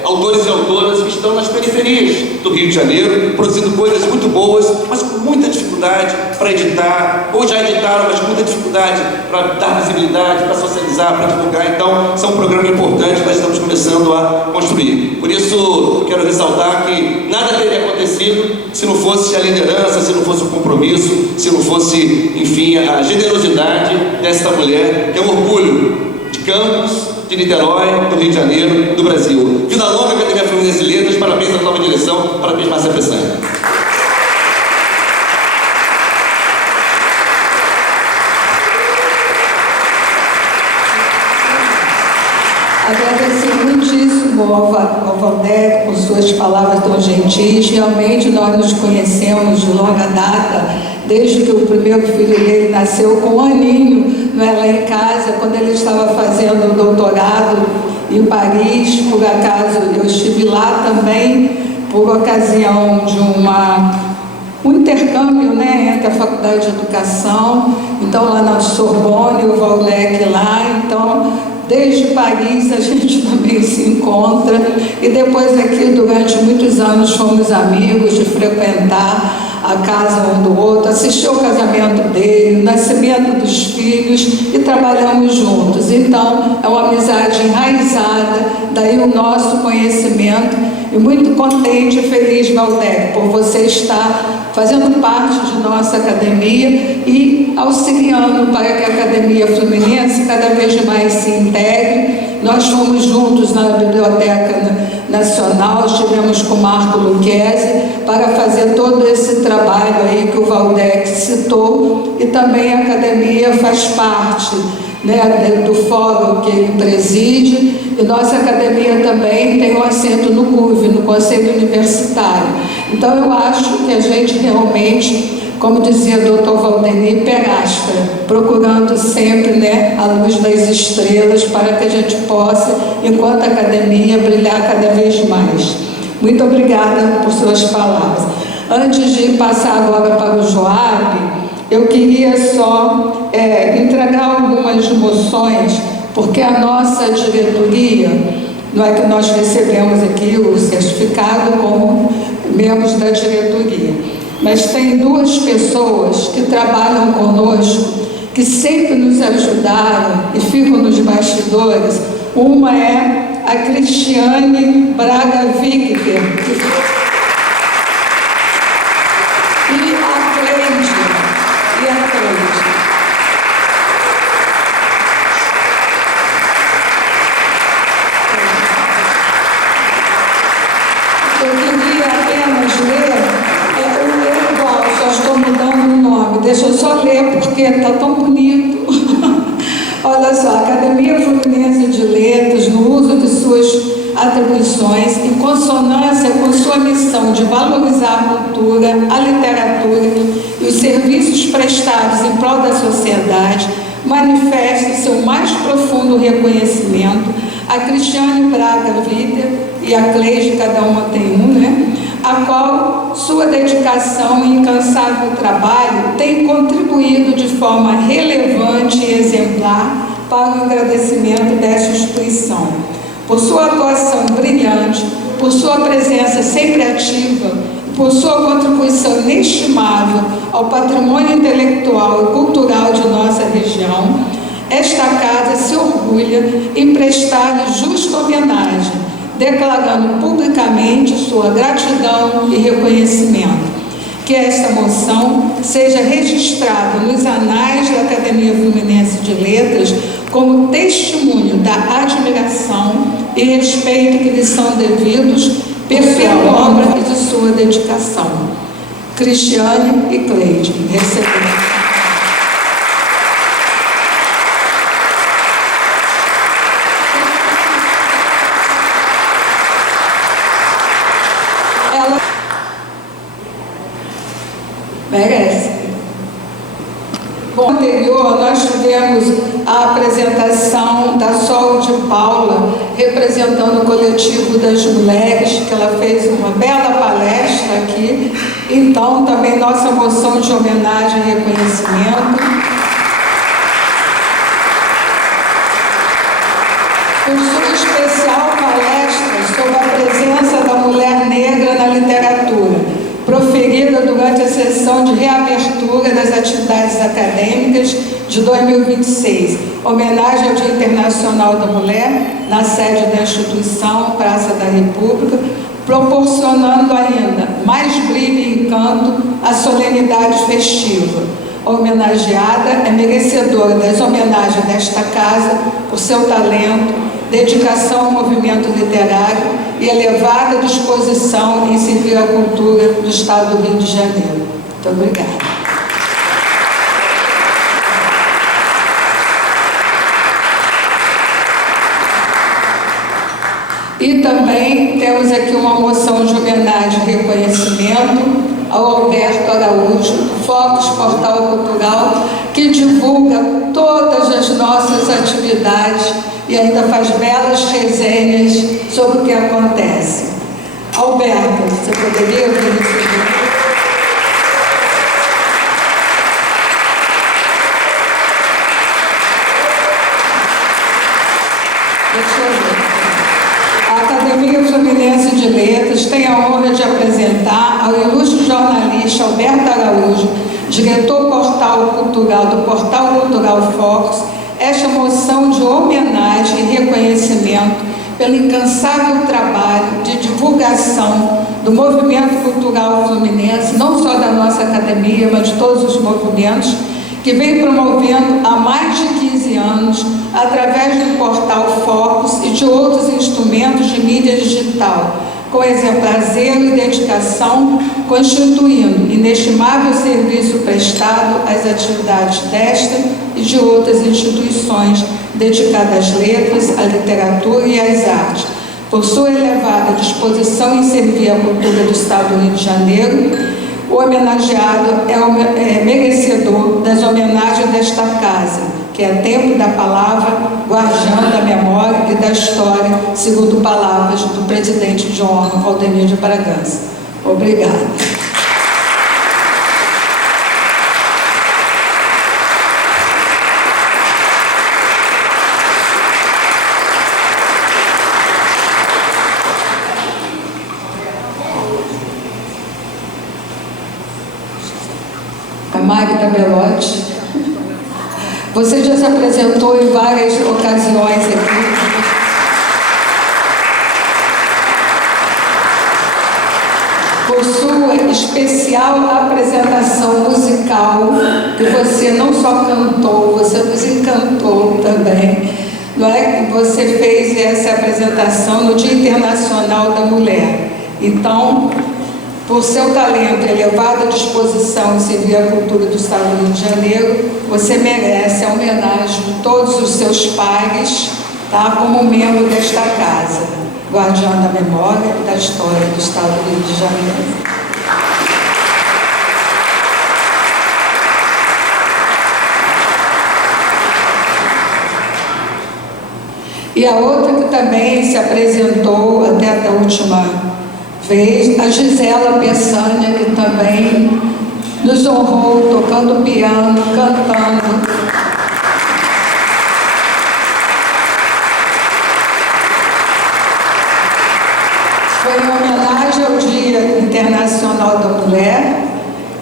autores e autoras que estão nas periferias do Rio de Janeiro, produzindo coisas muito boas, mas com muita dificuldade para editar, ou já editaram, mas com muita dificuldade para dar visibilidade, para socializar, para divulgar. Então, isso é um programa importante que nós estamos começando a construir. Por isso, eu quero ressaltar que nada teria acontecido se não fosse a liderança, se não fosse o compromisso, se não fosse, enfim, a generosidade desta mulher, que é um orgulho de Campos, de Niterói, do Rio de Janeiro, do Brasil. Vida longa, Academia Fluminense de Letras, parabéns à nova direção, parabéns Márcia Peçanha. Agradecer muitíssimo ao Valdec por suas palavras tão gentis. Realmente nós nos conhecemos de longa data, desde que o primeiro filho dele nasceu com um aninho, não é, lá em casa, quando ele estava fazendo o doutorado em Paris. Por acaso eu estive lá também, por ocasião de um intercâmbio, né, entre a Faculdade de Educação, então lá na Sorbonne, o Valdec lá. Então, desde Paris a gente também se encontra, e depois aqui durante muitos anos fomos amigos de frequentar a casa um do outro, assistir ao casamento dele, o nascimento dos filhos, e trabalhamos juntos. Então é uma amizade enraizada, daí o nosso conhecimento, e muito contente e feliz, Valdec, por você estar fazendo parte de nossa academia e auxiliando para que a Academia Fluminense cada vez mais se integre nós fomos juntos na Biblioteca Nacional, estivemos com o Marco Lucchesi para fazer todo esse trabalho aí que o Valdec citou, e também a academia faz parte, né, do fórum que ele preside, e nossa academia também tem um assento no CUV, no Conselho Universitário. Então eu acho que a gente realmente, como dizia o Dr. Valdemir, perasca, procurando sempre, né, a luz das estrelas para que a gente possa, enquanto academia, brilhar cada vez mais. Muito obrigada por suas palavras. Antes de passar agora para o Joab, eu queria só entregar algumas moções, porque a nossa diretoria, não é que nós recebemos aqui o certificado como membros da diretoria, mas tem duas pessoas que trabalham conosco, que sempre nos ajudaram e ficam nos bastidores. Uma é a Cristiane Braga Victor e a Cleide. Eu queria apenas ler, só estou mudando o nome, deixa eu só ler porque está tão bonito. Olha só, a Academia Fluminense de Letras, no uso de suas atribuições, em consonância com sua missão de valorizar a cultura, a literatura e os serviços prestados em prol da sociedade, manifesta seu mais profundo reconhecimento a Cristiane Braga Vitor e a Cleide, cada uma tem um, né? A qual sua dedicação e incansável trabalho tem contribuído de forma relevante e exemplar para o agradecimento desta instituição. Por sua atuação brilhante, por sua presença sempre ativa, por sua contribuição inestimável ao patrimônio intelectual e cultural de nossa região, esta casa se orgulha em prestar-lhe justa homenagem, declarando publicamente sua gratidão e reconhecimento. Que esta moção seja registrada nos anais da Academia Fluminense de Letras como testemunho da admiração e respeito que lhe são devidos pela sua obra e de sua dedicação. Cristiane e Cleide, recebemos. Merece. Bom, anterior nós tivemos a apresentação da Sol de Paula, representando o coletivo das mulheres, que ela fez uma bela palestra aqui. Então, também nossa moção de homenagem e reconhecimento. Por sua especial palestra sobre a presença da mulher negra na literatura, proferida durante a sessão de reabertura das atividades acadêmicas de 2026, homenagem ao Dia Internacional da Mulher, na sede da instituição, Praça da República, proporcionando ainda mais brilho e encanto à solenidade festiva. A homenageada é merecedora das homenagens desta casa por seu talento, dedicação ao movimento literário e elevada disposição em servir à cultura do Estado do Rio de Janeiro. Muito obrigada. E também temos aqui uma moção de homenagem e reconhecimento ao Alberto Araújo, do Focus Portal Cultural, que divulga todas as nossas atividades e ainda faz belas resenhas sobre o que acontece. Alberto, você poderia vir receber? Deixa eu ver. A Academia Fluminense de Letras tem a honra de apresentar ao ilustre jornalista Alberto Araújo, diretor do Portal Cultural Focus, esta moção de homenagem e reconhecimento pelo incansável trabalho de divulgação do movimento cultural fluminense, não só da nossa academia, mas de todos os movimentos, que vem promovendo há mais de 15 anos através do portal Focus e de outros instrumentos de mídia digital, com exemplar zelo e dedicação, constituindo inestimável serviço prestado às atividades desta e de outras instituições dedicadas às letras, à literatura e às artes. Por sua elevada disposição em servir a cultura do Estado do Rio de Janeiro, o homenageado é merecedor das homenagens desta casa, que é Tempo da Palavra, guardiã da memória e da história, segundo palavras do presidente de honra, Valdemir de Bragança. Obrigada. Magda Belotti. Você já se apresentou em várias ocasiões aqui. Por sua especial apresentação musical, que você não só cantou, você nos encantou também. Não é que você fez essa apresentação no Dia Internacional da Mulher. Então, por seu talento e elevada disposição em servir a cultura do Estado do Rio de Janeiro, você merece a homenagem de todos os seus pares, tá, como membro desta casa, guardiã da memória e da história do Estado do Rio de Janeiro. E a outra que também se apresentou até a última vez, a Gisela Peçanha, que também nos honrou tocando piano, cantando. Foi em homenagem ao Dia Internacional da Mulher,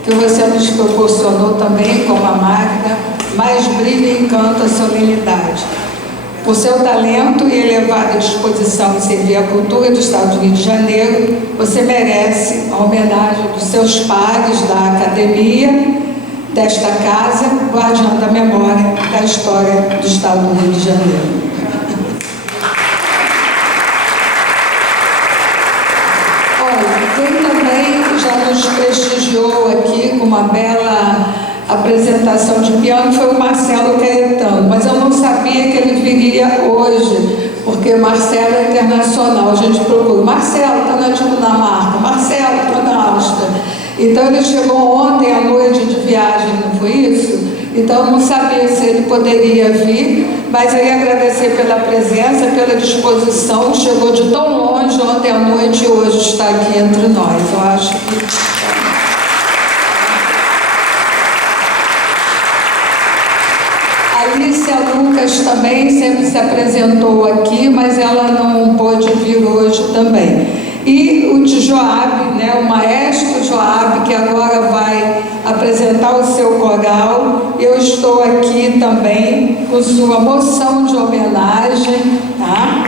que você nos proporcionou também, como a Magda, mais brilho e encanto a solenidade. Por seu talento e elevada disposição em servir a cultura do Estado do Rio de Janeiro, você merece a homenagem dos seus pares da academia, desta casa, guardiã da memória da história do Estado do Rio de Janeiro. Olha, quem também já nos prestigiou aqui com uma bela apresentação de piano foi o Marcelo Caetano, mas eu não sabia que ele viria hoje, porque Marcelo é internacional. A gente procura, Marcelo está na Dinamarca, Marcelo está na Áustria. Então ele chegou ontem à noite de viagem, não foi isso? Então eu não sabia se ele poderia vir, mas aí agradecer pela presença, pela disposição, chegou de tão longe ontem à noite e hoje está aqui entre nós. Eu acho que... Alicia Lucas também sempre se apresentou aqui, mas ela não pôde vir hoje também. E o de Joab, né, o maestro Joab, que agora vai apresentar o seu coral. Eu estou aqui também com sua moção de homenagem, tá?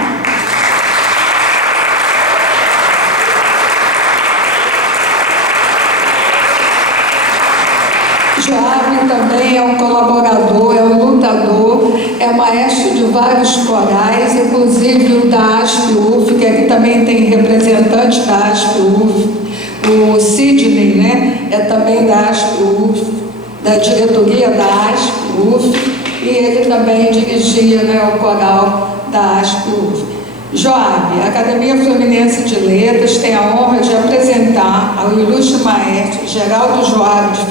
Joab também é um colaborador, é um lutador, é maestro de vários corais, inclusive o da ASP-UF, que aqui também tem representante da ASP-UF, o Sidney, né, é também da ASP-UF, da diretoria da ASP-UF, e ele também dirigia, né, o coral da ASP-UF. Joab, a Academia Fluminense de Letras tem a honra de apresentar ao ilustre maestro Geraldo Joab de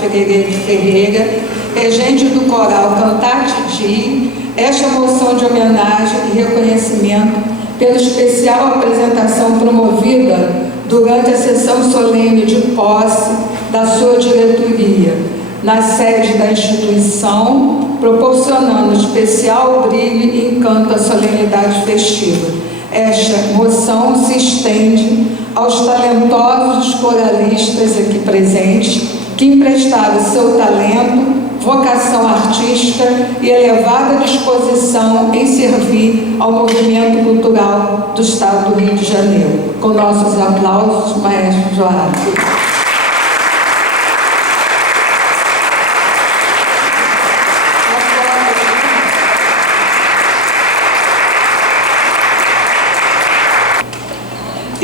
Ferreira, regente do coral Cantate Di, esta moção de homenagem e reconhecimento pela especial apresentação promovida durante a sessão solene de posse da sua diretoria, na sede da instituição, proporcionando especial brilho e encanto à solenidade festiva. Esta moção se estende aos talentosos coralistas aqui presentes, que emprestaram seu talento, vocação artística e elevada disposição em servir ao movimento cultural do Estado do Rio de Janeiro. Com nossos aplausos, maestro Joab.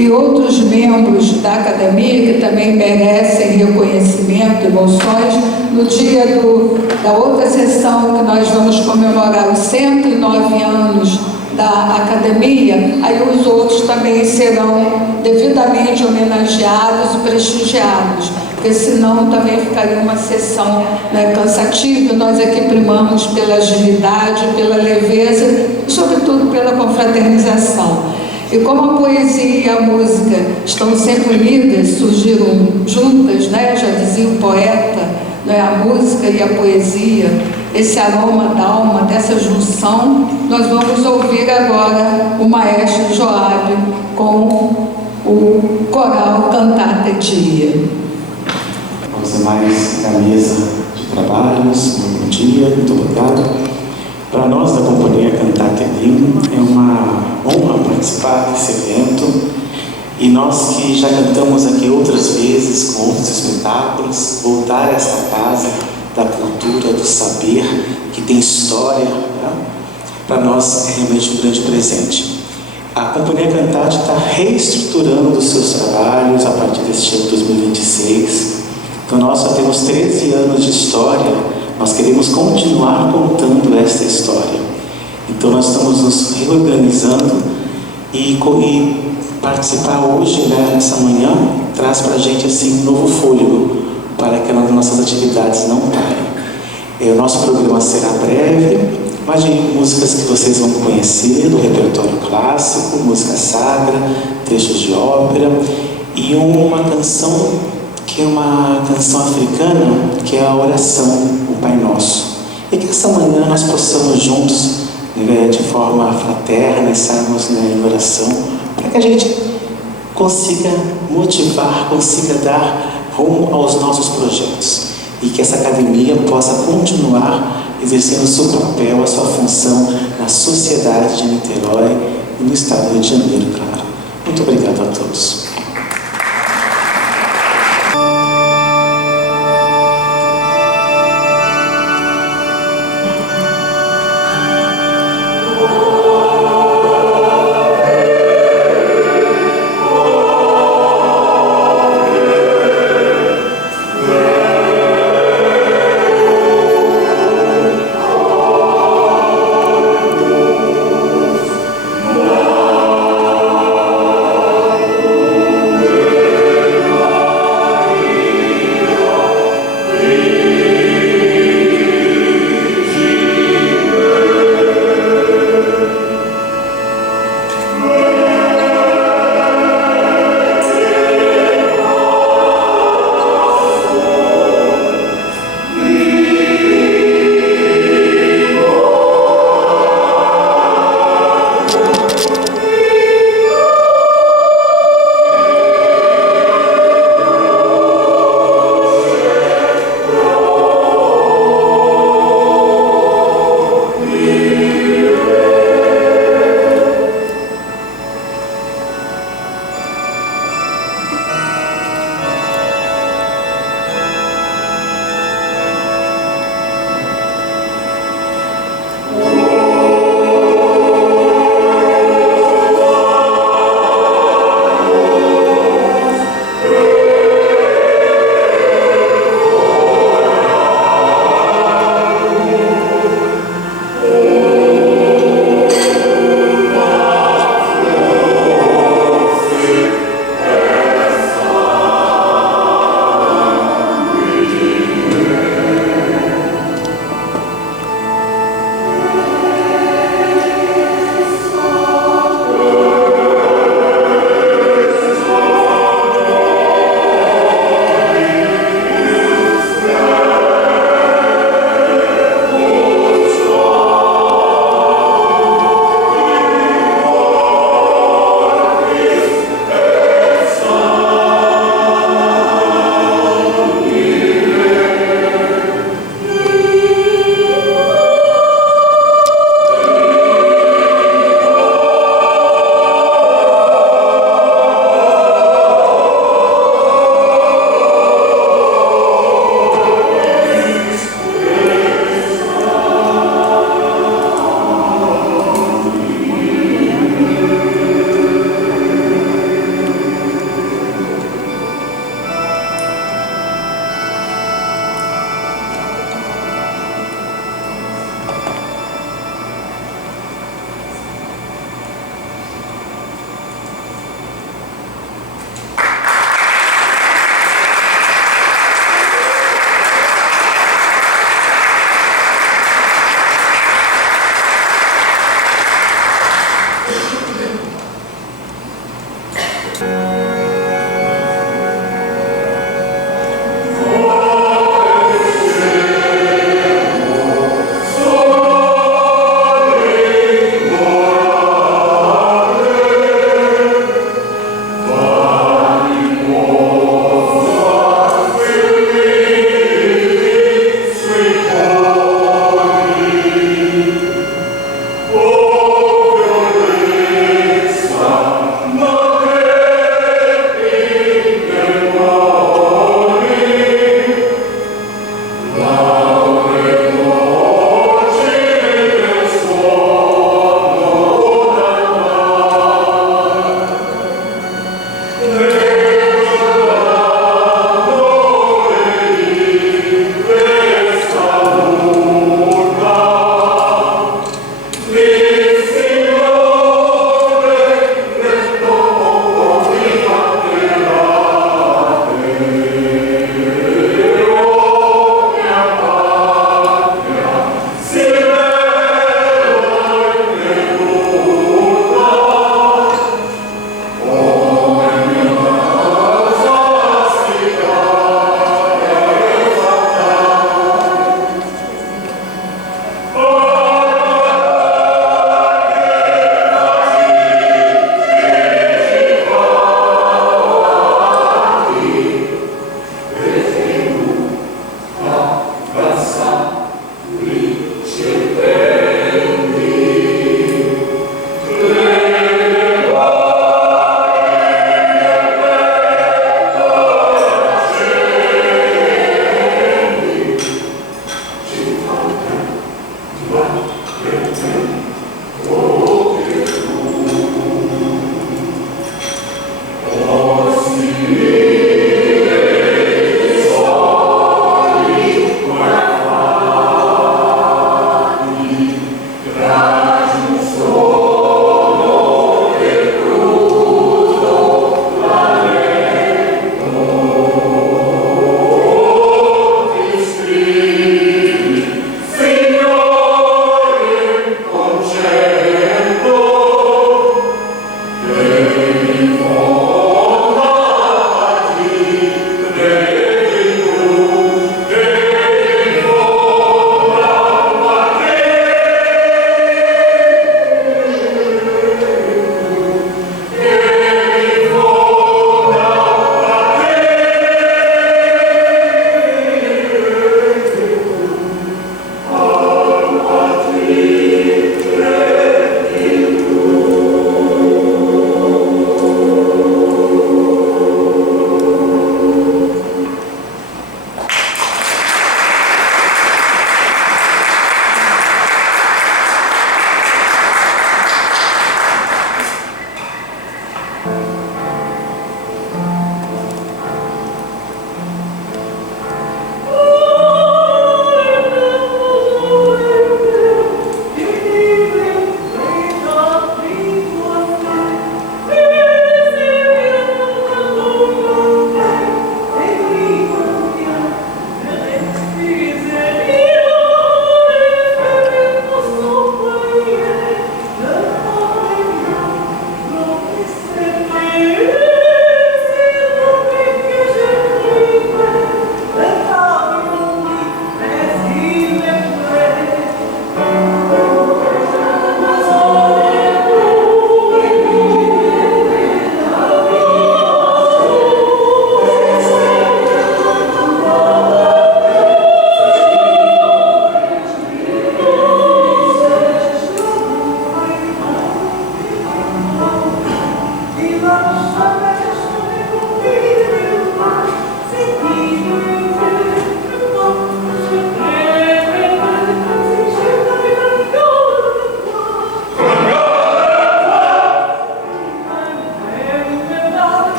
e outros membros da academia que também merecem reconhecimento, emoções, no dia da outra sessão que nós vamos comemorar os 109 anos da academia, aí os outros também serão devidamente homenageados e prestigiados, porque senão também ficaria uma sessão, né, cansativa. Nós aqui primamos pela agilidade, pela leveza e, sobretudo, pela confraternização. E como a poesia e a música estão sempre unidas, surgiram juntas, né? Já dizia o poeta, né? A música e a poesia, esse aroma da alma, dessa junção, nós vamos ouvir agora o maestro Joab com o coral Cantate Dia. Aos demais da mesa de trabalhos, bom dia, muito obrigado. Para nós da Companhia Cantate Dia é uma honra participar desse evento, e nós que já cantamos aqui outras vezes com outros espetáculos, voltar a esta casa da cultura, do saber, que tem história, né? Para nós é realmente um grande presente. A Companhia Cantate está reestruturando os seus trabalhos a partir deste ano 2026. Então nós já temos 13 anos de história, nós queremos continuar contando esta história. Então nós estamos nos reorganizando e participar hoje, né, nessa manhã, traz para a gente assim, um novo fôlego para que as nossas atividades não parem. O nosso programa será breve, mas de músicas que vocês vão conhecer, do repertório clássico, música sagra, trechos de ópera e uma canção que é uma canção africana, que é a oração, o Pai Nosso. E que essa manhã nós possamos juntos, né, de forma fraterna, estarmos, né, em oração, para que a gente consiga motivar, consiga dar rumo aos nossos projetos. E que essa academia possa continuar exercendo o seu papel, a sua função na sociedade de Niterói e no estado do Rio de Janeiro, claro. Muito obrigado a todos.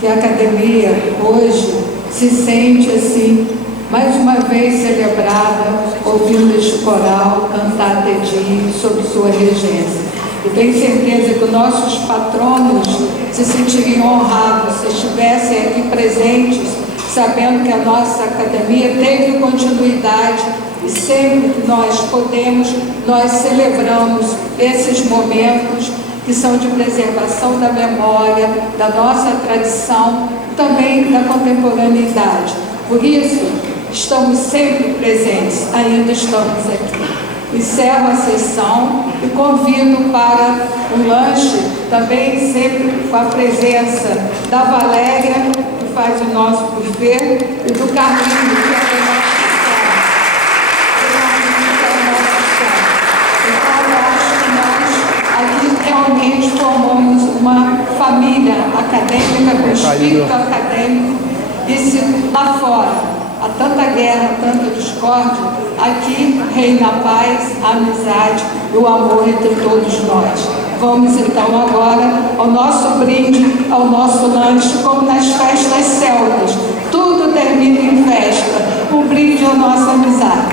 que a academia hoje se sente assim, mais uma vez celebrada, ouvindo este coral cantar Te Deum sob sua regência. E tenho certeza que os nossos patronos se sentiriam honrados se estivessem aqui presentes, sabendo que a nossa academia teve continuidade e sempre que nós podemos, nós celebramos esses momentos que são de preservação da memória, da nossa tradição, também da contemporaneidade. Por isso, estamos sempre presentes, ainda estamos aqui. Encerro a sessão e convido para um lanche, também sempre com a presença da Valéria, que faz o nosso buffet, e do Carlinhos, que é o nosso chefe. Então, eu acho que nós aqui realmente formamos uma família acadêmica, com espírito acadêmico, e se lá fora há tanta guerra, tanta discórdia, aqui reina a paz, a amizade e o amor entre todos nós. Vamos então agora ao nosso brinde, ao nosso lanche, como nas festas celtas. Tudo termina em festa. Um brinde à nossa amizade.